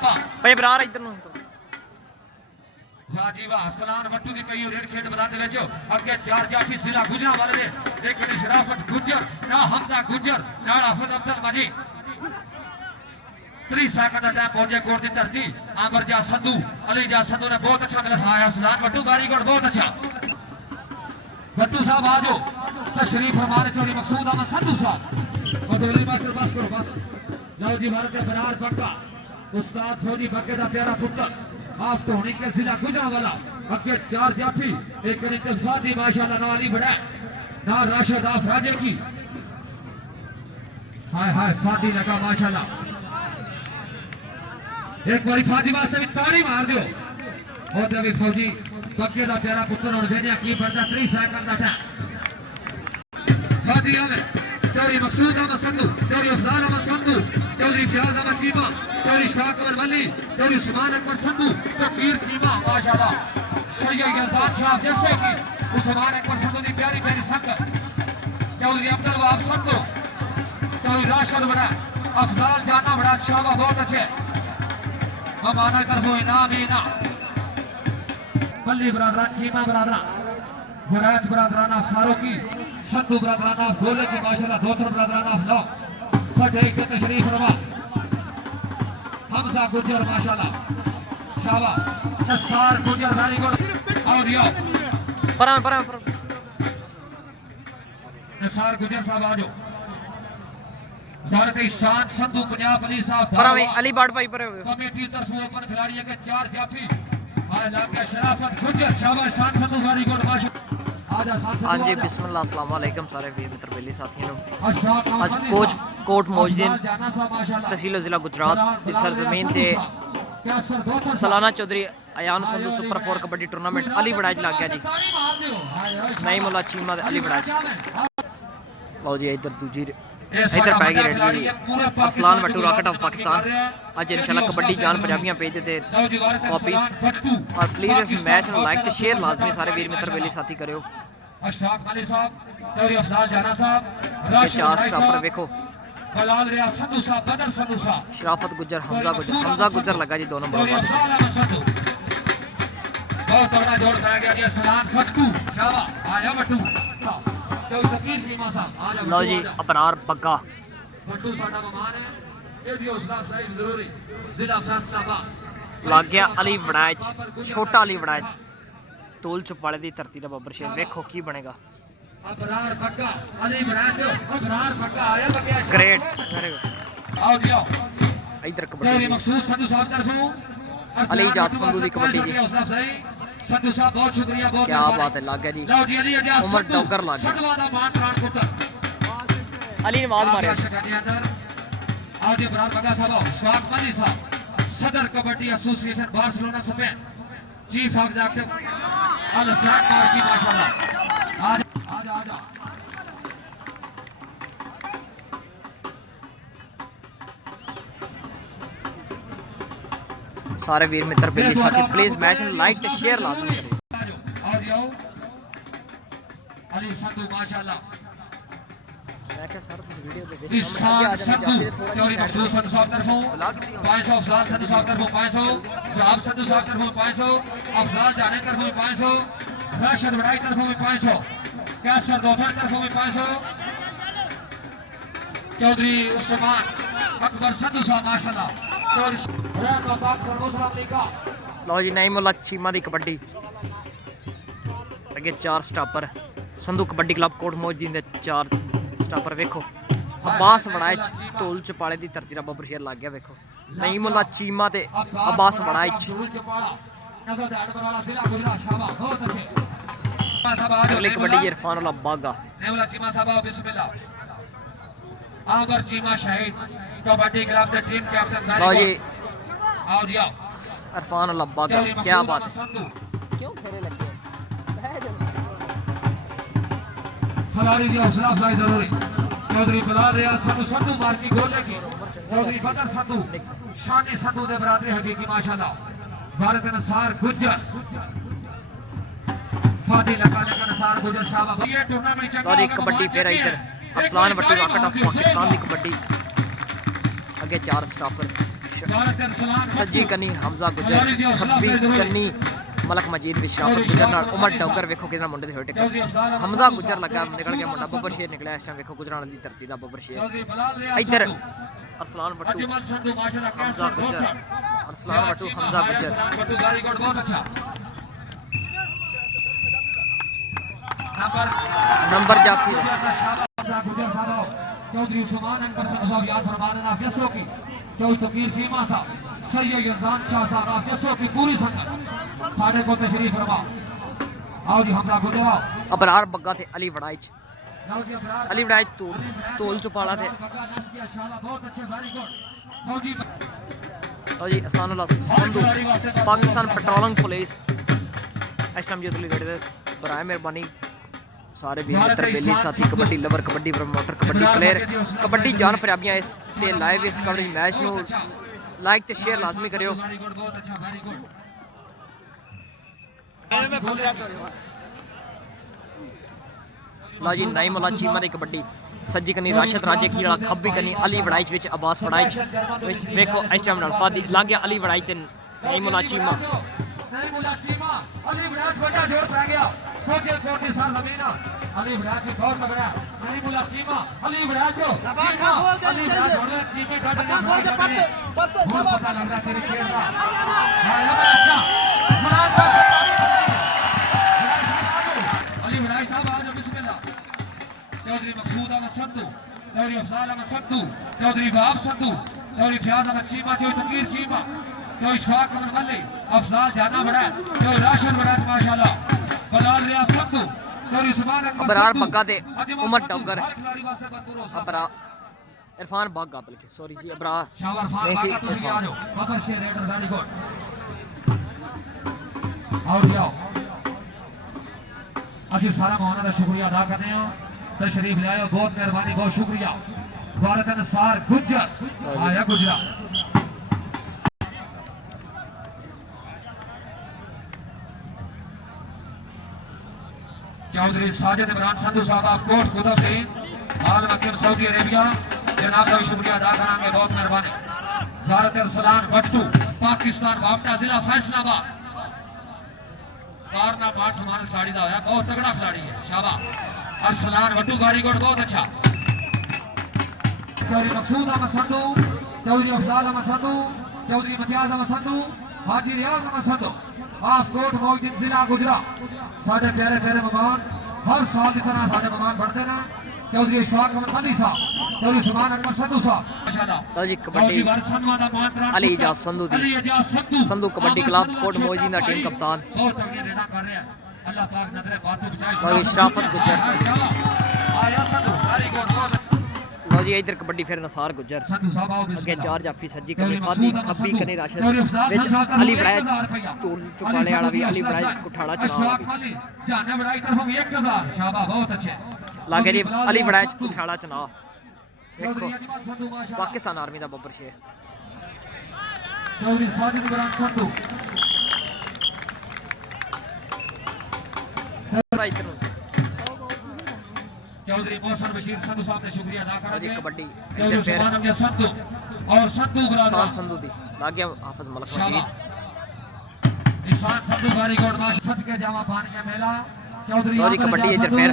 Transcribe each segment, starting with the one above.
भाई बरार इधर नु वाह जी वाह सलान वट्टू दी पई रेड खेड मैदान दे विच अगे चार जाफी जिला गुजरांवाले दे एक ने शराफत गुजर ना हमजा गुजर ना हाफिज अब्दुल मजीद 30 सेकंड का टाइम पहुंचे कोट की धरती आमर जा संधू अली जा संधू ने बहुत अच्छा मिला खाया सलान वट्टू कारीगर बहुत अच्छा वट्टू साहब आ जाओ तशरीफ हमारे चोरी मकसूद अहमद संधू साहब बदौली मास्टर बस करो बस लो जी भारत के बरार पक्का उस्ताद फौजी बक्के दा प्यारा पुत्र आप तो होने के जिला गुजरांवाला अगे चार जाफी एक करीब फादी माशाल्लाह ना अली बड़ा ना राशिद आफ राजे की हाय हाय फादी लगा माशाल्लाह एक बारी फादी वास्ते भी ताड़ी मार दियो और अभी फौजी बक्के दा प्यारा पुत्र और भेजा की बढ़ता 30 सेकंड का टाइम फादी में चौधरी मकसूद अहमद संधू चौधरी अफजाल अहमद संधू चौधरी फयाज अहमद चीमा चौधरी शफाक अहमद वली चौधरी उस्मान अकबर संधू फकीर चीमा माशाल्लाह सैयद यज़दान शाह जैसे कि उस्मान अकबर संधू की प्यारी प्यारी संगत चौधरी अब्दुल वहाब संधू चौधरी राशिद बड़ा अफजाल जाना बड़ा शाबा बहुत अच्छे हमारा तरफ इनाम ही ना बल्ली बरादरान चीमा बरादरान गुरैत बरादरान फारूकी संधू बरादरान गोले की माशाल्लाह दोतर बरादरान लो सटे के तशरीफ रवा हमजा गुजर माशाल्लाह शाबा ससार गुजर वेरी गुड आओ दियो पर नसार गुजर साहब आ जाओ भारत ईशान संधू पंजाब अली साहब पर अली बाड़ भाई पर कमेटी तरफ ओपन खिलाड़ी है के चार जाफी आए लागे शराफत गुजर शाबाश ईशान संधू वेरी गुड माशाल्लाह आजा साथ हाँ जी बिस्मिल्लाह अस्सलाम वालेकुम सारे वीर मित्र बेली साथियों आज कोच कोट मौजदीन तहसील जिला गुजरात की सरजमीन से सालाना चौधरी अयान संधू सुपर 4 कबड्डी टूर्नामेंट अली बड़ाज लग गया जी नई मुला चीमा अली बड़ाज लो जी इधर दूजी इधर पै गई ready Afsalan Wattoo rocket of Pakistan आज इंशाल्लाह कबड्डी जान पंजाबियां पेज ते कॉपी और प्लीज इस मैच को लाइक ते शेयर लाजमी सारे वीर मित्र बेली साथी करियो अशफाक अली साहब चौधरी अफजाल जाना साहब राशिद स्टॉपर देखो बलाल रिया संधू साहब बदर संधू साहब शराफत गुजर हमजा गुजर लगा जी 2 नंबर चौधरी अफजाल अहमद संधू बहुत तगड़ा जोड़ पै गया जी सलाम वट्टू शाबाश आया वट्टू चौधरी फकीर चीमा साहब आजा लो जी अपरार बग्गा वट्टू साडा मेहमान है ए दी हौसला अफजाई जरूरी जिला फैसलाबाद लग गया अली वड़ाज छोटा अली वड़ाज तोल चुपाले दी धरती दा बब्बर शेर देखो की बनेगा अपरार बग्गा अली वड़ाज अपरार बग्गा आया बग्गा ग्रेट वेरी गुड आओ दियो इधर चौधरी कबड्डी मकसूद संधू साहब तरफों अली इजाज संधू दी कबड्डी जी हौसला अफजाई संधू साहब बहुत शुक्रिया बहुत क्या बात है लग गया जी लो जी अली इजाज उमर डोगर लग गया सदवा दा मान प्राण पुत्र अली ने आवाज मारे आओ जी बरार बग्गा साहब शफाक मली साहब सदर kabaddi association Barcelona Spain chief executive Al Hussain Marki माशाल्लाह आजा आजा आजा सारे वीर मित्र बेली साथी प्लीज मैच को लाइक ते शेयर लाजमी करिए आओ जी आओ अली संधू माशाल्लाह मैं क्या सर तुम वीडियो पे देख ईशान संधू चौधरी मकसूद संधू साहब तरफों 500 अफजाल संधू साहब तरफों 500 जाब संधू साहब तरफों 500 अफजाल जाने तरफों 500 राशिद बड़ाई तरफों 500 कैसर दोपहर तरफों 500 चौधरी उस्मान अकबर संधू साहब माशाल्लाह चौधरी रोड का पाक सर्वोसलाम लीगा लो जी नई मुला चीमा दी कबड्डी अगे 4 स्टॉपर संधू कबड्डी क्लब कोट मौजदीन दे 4 स्टॉपर देखो अब्बास वड़ाज ढोल चपाले दी धरती दा बब्बर शेर लग गया देखो नई मुला चीमा ते अब्बास वड़ाज अगली कबड्डी इरफान अल बागा नेवला चीमा साहब बिस्मिल्लाह आबर चीमा शहीद कबड्डी क्लब के टीम कैप्टन लो जी आओ जी आओ इरफान अल बागा क्या बात है क्यों फेरे लगे खिलाड़ी की हौसला अफजाई जरूरी चौधरी बलाल रियाज संधू संधू मार्की गोले की चौधरी बदर संधू शानी संधू दे बरादरी हकीकी माशाल्लाह भारत नसार गुजर फादी लगा नसार गुजर शाबाश ये टूर्नामेंट चंगा और एक कबड्डी फिर इधर अफसलान वट्टू रॉकेट ऑफ पाकिस्तान की कबड्डी अगे 4 स्टॉपर सज्जी कनी हमजा गुजर, खब्बी कनी मलक मजीद भी शराफत गुजर नाल उमर डोगर वेखो कितना मुंडे दे होए टिक हमजा गुजर लगा निकल गया मुंडा बब्बर शेर निकला इस टाइम वेखो गुजरान दी धरती दा बब्बर शेर इधर अरसलान वट्टू हमजा गुजर, अरसलान वट्टू हमजा गुजर नंबर जाफी चौधरी उस्मान अकबर साहब याद फरमाने ना जसो की चौधरी तकीर सीमा साहब सैयद यजदान शाह साहब आप जसो की पूरी संगत साढ़े को तशरीफ फरमा आओ जी हमजा गुजराओ अबरार बग्गा थे अली वड़ाइच अली वड़ाइच तोल चुपाला थे बहुत अच्छे वेरी गुड फौजी और जी असानुल्लाह संधू पाकिस्तान पेट्रोलिंग पुलिस इस टाइम युद्ध गढ़ बराए मेहरबानी सारे भी मित्र बेली साथी kabaddi lover kabaddi promoter kabaddi player kabaddi जान पंजाबियां इस ते लाइव इस कबड्डी मैच नु लाइक ते शेयर लाजमी करियो ला जी नाइम अल्लाह चीमा दी कबड्डी सज्जी कनी राशिद राजे की जड़ा खब्बी कनी अली वड़ाइच विच अब्बास वड़ाइच देखो इस टाइम नलफा दी लाग गया अली वड़ाइच ते नाइम अल्लाह चीमा अली वड़ाइच बड़ा जोर पड़ गया कोटे कोटे सर जमीना अली वड़ाइच बहुत तगड़ा नाइम अल्लाह चीमा अली वड़ाइच अली वड़ाइच और चीमे काटने बहुत पता लग रहा तेरे खेल का हां अच्छा मुराद का तारीफ अली वड़ाइच साहब आ जाओ बिस्मिल्लाह चौधरी मकसूद अहमद संधू चौधरी अफजाल अहमद संधू चौधरी बाब संधू चौधरी फयाज अहमद चीमा चौधरी तकीर चीमा चौधरी इशफाक अहमद मल्ली अफजाल जाना बड़ा चौधरी राशिद बड़ा माशाल्लाह बलाल रियाज संधू चौधरी उस्मान अकबर अबरार बग्गा दे उमर डोगर अबरार इरफान बागा बल्कि सॉरी जी अबरार शावर फार बागा तुसी आ जाओ खबर शेयर रेडर वेरी गुड आओ जाओ असि सारा मोहना दा शुक्रिया अदा करने हो तशरीफ ले आयो बहुत मेहरबानी बहुत शुक्रिया भारत अंसार गुजर आया गुजरा चौधरी साजिद इमरान संधू साहब of Kot Qutubuddin Al Muqeem Saudi Arabia जनाब का शुक्रिया अदा करांगे बहुत मेहरबानी भारत अरसलान वट्टू पाकिस्तान वापटा जिला फैसलाबाद कारना पार्ट समान खिलाड़ी दा होया बहुत तगड़ा खिलाड़ी है शाबाश अरसलान वट्टू बारी गोड बहुत अच्छा चौधरी मकसूद अहमद संधू चौधरी अफजाल अहमद संधू चौधरी इम्तियाज अहमद संधू हाजी रियाज अहमद संधू ऑफ कोर्ट मोहिद्दीन जिला गुजरा साढ़े प्यारे प्यारे मेहमान हर साल की तरह साढ़े मेहमान बढ़ते हैं चौधरी इशफाक अहमद मल्ली साहब चौधरी उस्मान अकबर संधू साहब माशाल्लाह जी कबड्डी अली इजाज संधू दी संधू कबड्डी क्लब कोट मोजी दा टीम कप्तान बहुत तगड़ी रेडा कर रहे हैं अल्लाह पाक नजरे बातों बचाए और शराफत गुजर आया संधू वेरी गुड बहुत लो जी इधर कबड्डी फिर नसार गुजर संधू साहब आओ अगे चार जाफी सज्जी कनी फादी खब्बी कनी राशिद विच अली वड़ाइच टूल चुपाले वाला भी अली वड़ाइच कुठाड़ा चला जाने वड़ाई तरफ 1000 शाबाश बहुत अच्छे लागे जी अली वड़ाइच कुठाड़ा चना देखो पाकिस्तान आर्मी दा बब्बर शेर चौधरी साजिद इमरान संधू चौधरी मोहसन बशीर संधू साहब ने शुक्रिया अदा करेंगे कबड्डी चौधरी उस्मान अहमद संधू और संधू बरादर संधू दी लाग गया हाफिज मलक मजीद निशान संधू बारी गोड माश सद के जामा पानी का मेला चौधरी कबड्डी इधर फिर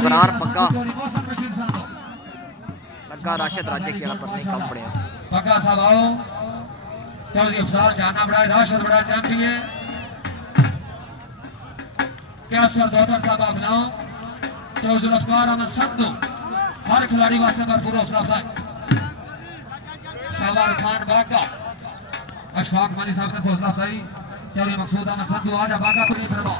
अबरार पक्का चौधरी मोहसन बशीर संधू लगा राशिद राजे की पर नहीं कम पड़े पक्का साहब आओ चौधरी अफजाल जाना बड़ा राशिद बड़ा चैंपियन क्या सर दौतर साहब आप नाओ चौधरी जुल्फकार अहमद संधू हर खिलाड़ी वास्ते भरपूर हौसला अफजाई शाबार खान बागा अशफाक मलिक साहब ने हौसला अफजाई चौधरी मकसूद अहमद संधू आजा बागा पूरी फरमा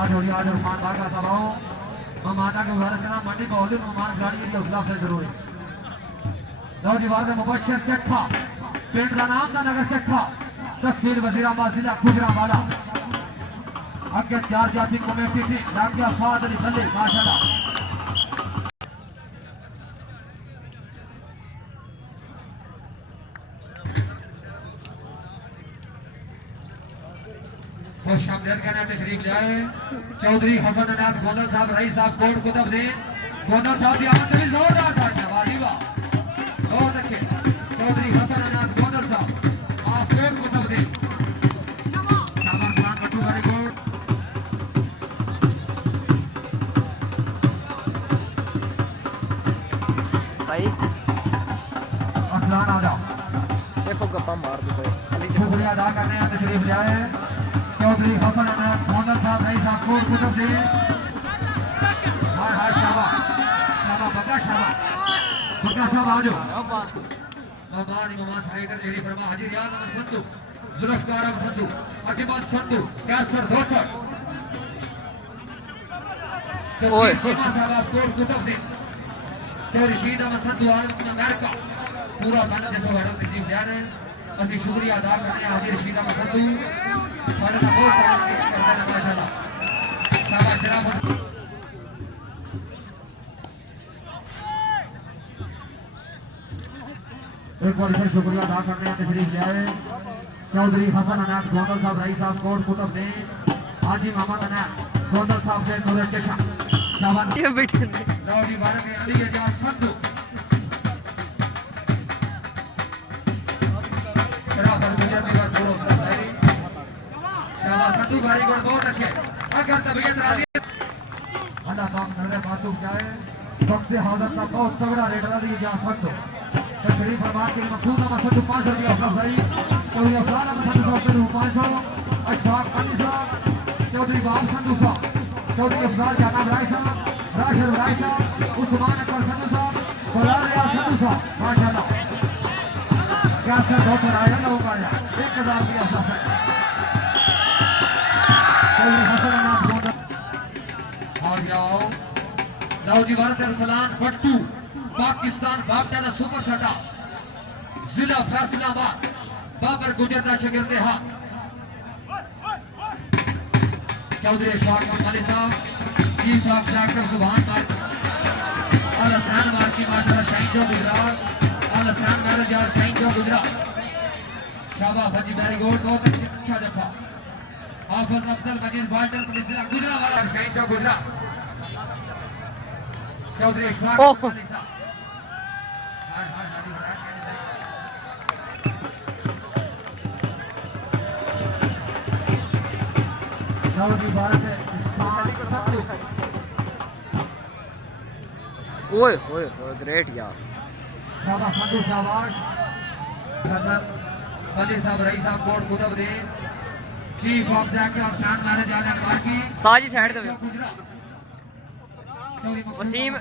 आज हो आज खान बागा साहब आओ मेहमाना के घर के नाम मंडी पहुंचे मेहमान खिलाड़ी की हौसला अफजाई जरूरी लो जी वार में मुबशर चट्ठा पिंड का नाम था नगर चट्ठा तहसील वजीराबाद जिला गुजरांवाला आगे चार जाति कमेटी थी लागिया फाद अली भल्ले माशाल्लाह खुश आमदीद कहने तशरीफ ले आए चौधरी हसन अनाथ गोंदल साहब रईस साहब कोट कुतुबुद्दीन गोंदल साहब की आमद भी जोरदार था वाह अच्छे चौधरी हसन अनाज गोदल साहब आप कोट को तब्दील शाबाश खान बट्टू वेरी गुड भाई अफलान आ जाओ देखो गप्पा मार दो भाई शुक्रिया अदा करने हैं तशरीफ ले आए चौधरी हसन अनाज गोदल साहब रईस साहब कोट को तब्दील हाय हाय शाबाश शाबाश बगा शाबाश बगा साहब आ जाओ Mamani Mama Saigar Jari Farma Haji Riyaz Ahmed Sandhu Zulfikar Ahmed Sandhu Ajmal Sandhu Kaisar Bhotar Oi. Jima Sahab Skor Kutabdin Chaudhry Rashid Ahmed Sandhu Alam America पूरा पैनल जैसा वाड़ा तशरीफ ले रहे हैं ਅਸੀਂ शुक्रिया अदा करते हैं हाजी रशीद अहमद संधू साढ़े का बहुत सारा करते हैं माशाल्लाह शाबाश शराफत एक बार फिर शुक्रिया अदा करते हैं तशरीफ ले आए चौधरी हसन अनाज गोदल साहब रईस साहब कोट कुतुब ने हाजी मोहम्मद अनाज गोदल साहब के नूर चशा शाबाश ये बैठे लो जी बारह के अली एजाज संधू शराफत गुजरती बार पूरा शायरी शाबाश संधू भारी गुण बहुत अच्छे अगर तबीयत राजी अल्लाह पाक नजर मासूम चाहे वक्त हाजिर का बहुत तगड़ा रेट राजी एजाज संधू शरीफ फरमान के मकसूद अहमद संधू 500 रुपया अफजाई चौधरी अफजाल अहमद संधू साहब के 500 अशफाक अली साहब चौधरी बाब संधू साहब चौधरी अफजाल जनाब राय साहब राशिद राय साहब उस्मान अकबर संधू साहब बलाल रियाज संधू साहब माशाल्लाह क्या सर बहुत आया ना होगा यार 1000 रुपया अफजाई चौधरी हसन अनाज गोदल आ जाओ लो जी भारत अरसलान फट्टू पाकिस्तान बागदादा सुपर सटा जिला फैसलाबाद बाबर गुजरदा शगिर्दे हा चौधरी अशफाक अली साहब चीफ ऑफ डॉक्टर सुभान मार्क अलसान मार्की माशाल्लाह शाइन जो गुजरात अलसान मैरिज यार शाइन जो गुजरात शाबाश हाजी वेरी गुड बहुत अच्छा जफा हाफिज अब्दुल मजीद बाल्टन पुलिस जिला गुजरात वाला शाइन जो गुजरात चौधरी अशफाक अली साहब ओए ओए ग्रेट यार शाबाश संधू शाबाश हसन अली साहब रईस साहब कोट कुतुबुद्दीन चीफ ऑफ सेक्टर शान मैनेज आल अखबार की साजी साइड दे वसीम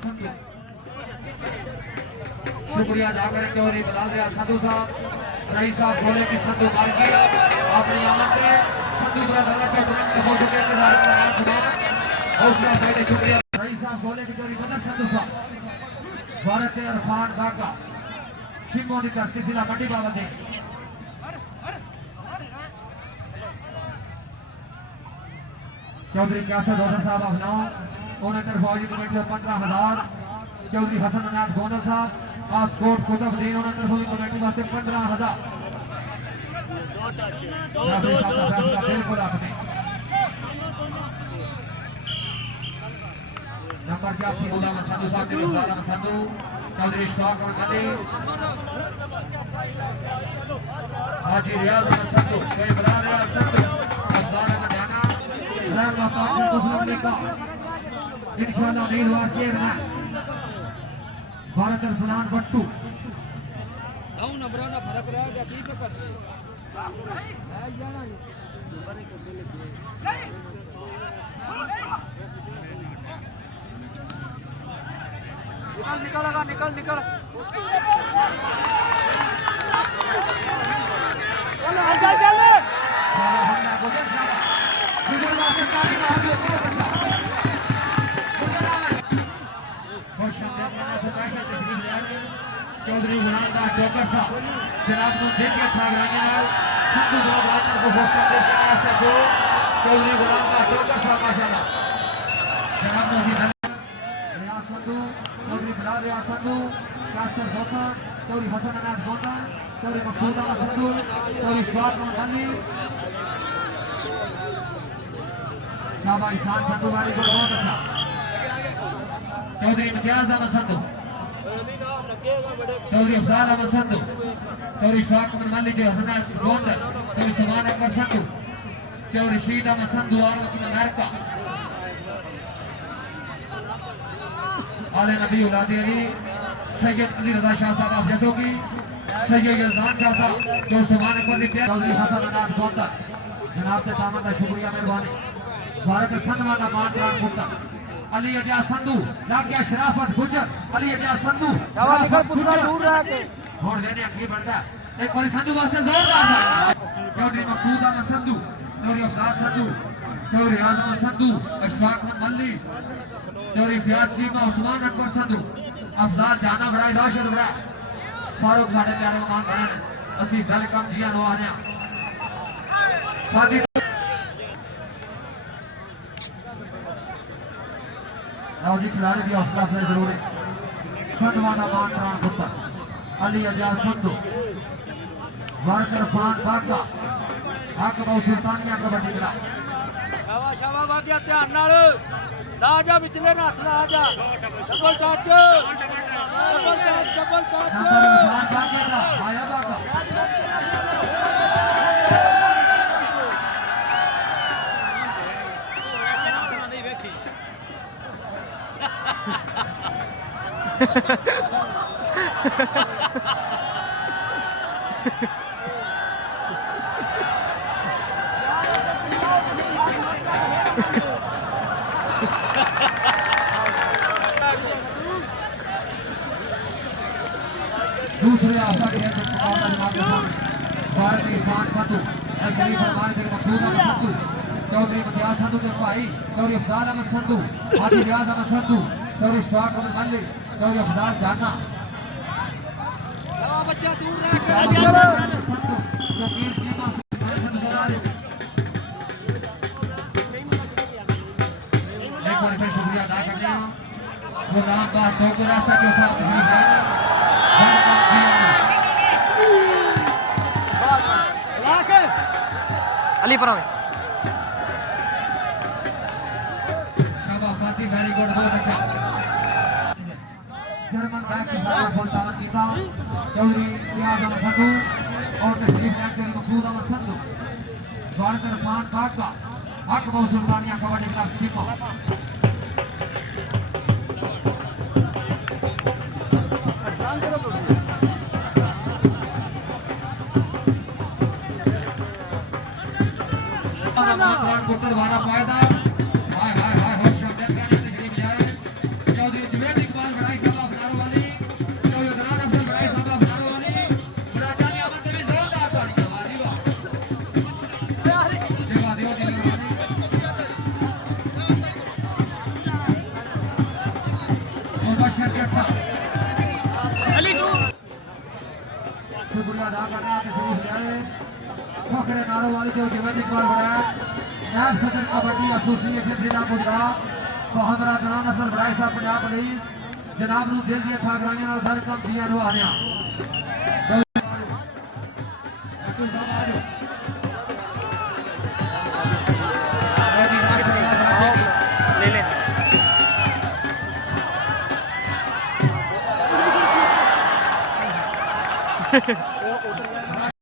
शुक्रिया अदा करें चौधरी बलाल रियाज संधू साहब रईस साहब बोले कि संधू मार्की अपनी आमद से संधू ब्रदर का चौधरी हो चुके हैं हौसला साइड शुक्रिया रईस साहब बोले कि चौधरी बदर संधू साहब भारत इरफान बागा शिमो की धरती जिला मंडी बाबा चौधरी कैसर डॉक्टर साहब अफनाओ उन्हें तरफ फौजी कमेटी 15,000 चौधरी हसन अनाज गोदल साहब आज कोट कुतुबुद्दीन उन्हें तरफ फौजी कमेटी वास्ते 15,000 बिल्कुल आपने नंबर क्या फीमुदा मसंदू साहब के रिसाला मसंदू चौधरी इशफाक अली हाजी रियाज मसंदू कई बला रियाज संदू अफजाल मजाना लरमा पाकिस्तान मुस्लिम लीग का इंशाल्लाह उम्मीदवार चेयरमैन भारत अरसलान भट्टू निकल लगा निकल निकल चौधरी गुलाम दास डोकर साहब जनाब को देख के संधू को होशन देते हैं चौधरी गुलाम दास डोकर साहब माशाल्लाह जनाब रियाज संधू चौधरी बलाल रियाज संधू कासर धोखा चौधरी हसन अनाज गोदल चौधरी मकसूद अहमद संधू चौधरी इशफाक अली शाबाश ईशान संधू वाली को बहुत अच्छा चौधरी इम्तियाज अहमद संधू चौधरी अफजाल अहमद संधू, चौधरी इशफाक अहमद मल्ली, जो हसनत गोंदर, चौधरी समान अकबर संधू, चौधरी रशीद अहमद संधू आल वतन अमेरिका, आले नबी औलाद अली, सैयद अली रजा शाह साहब आप जैसों की, सैयद यजदान शाह साहब, जो समान अकबर दी प्यार, चौधरी हसन अनाज गोंदर, जनाब के दामन का शुक्रिया मेहरबानी, भारत संधवा का मान प्राण पुत्र अली अजा संधू, लागिया शराफत गुजर, अली अजा संधू, शराफत गुजर, छोड़ देने अखीर बढ़ता है, एक बार संधू वास्ते जोरदार था, चौधरी मकसूद अहमद संधू, चौधरी अफसाद संधू, चौधरी आजम संधू, अशफाक अहमद मल्ली, चौधरी फियाज चीमा, उस्मान अकबर संधू, अफजाल जाना बड़ा इदाशत बड़ा, फारूक साढ़े प्यारे मेहमान बड़े ने, असी वेलकम जिया नो आने बाकी आओ जी खिलाड़ी की हौसला अफजाई जरूरी, संधवा का मान प्राण पुत्र अली अजाज संधू, वर्कर फान बाका, हक बहु सुल्तानिया कबड्डी क्लब, शाबाश वागिया ध्यान नाल ला जा विचले हथ ला जा, double touch double touch double touch, फान बाका का आया बाका दूसरे आशा के मुकाबला जनाब के सामने भारत इरफान संधू, शरीफ फरमान के मकसूद अहमद संधू, चौधरी इम्तियाज संधू के भाई, चौधरी अफजाल अहमद संधू, हाजी रियाज अहमद संधू, चौधरी इशफाक अहमद मल्ली, चौधरी अफजाल जाना, बच्चा दूर रह संधू, तकीर चीमा, संधू सरारी, एक बार फिर शुक्रिया अदा करते हैं गुलाम बाह टोकरा से जो साहब तशरीफ लाए हैं, अली पर शाबाश फाती, वेरी गुड, बहुत अच्छा जर्मन बैक से सारा सुल्तान कीता, चौधरी रियाज अहमद संधू और तशरीफ लाए चौधरी मकसूद अहमद संधू, वारकर फान बाका, हक बहु सुल्तानिया कबड्डी क्लब चीमा, दोबारा फायदा, हाय हाय हाय होश शब्द कहने से शरीफ जाए, चौधरी जुबैर इकबाल बड़ाई साहब बनारो वाली, चौधरी अदनान अफजल बड़ाई साहब बनारो वाली, बड़ा जानी अमन से भी जोरदार ताली आवाजी वाह देवा दियो जी मेहरबानी, मुबशर जट्टा अली को शुक्रिया अदा करने आते शरीफ जाए, फखरे नारो वाली जो जुबैर इकबाल बड़ा नायब सदर कबड्डी एसोसिएशन जिला गुजरात, मोहम्मद अदनान अफजल बड़ाई साहब पंजाब पुलिस, जनाब नूं दिल दी ठाकरानियां नाल वेलकम दिया नो आने अब्दुल साहब आ जाओ, सऊदी माशाअल्लाह बड़ा ले ले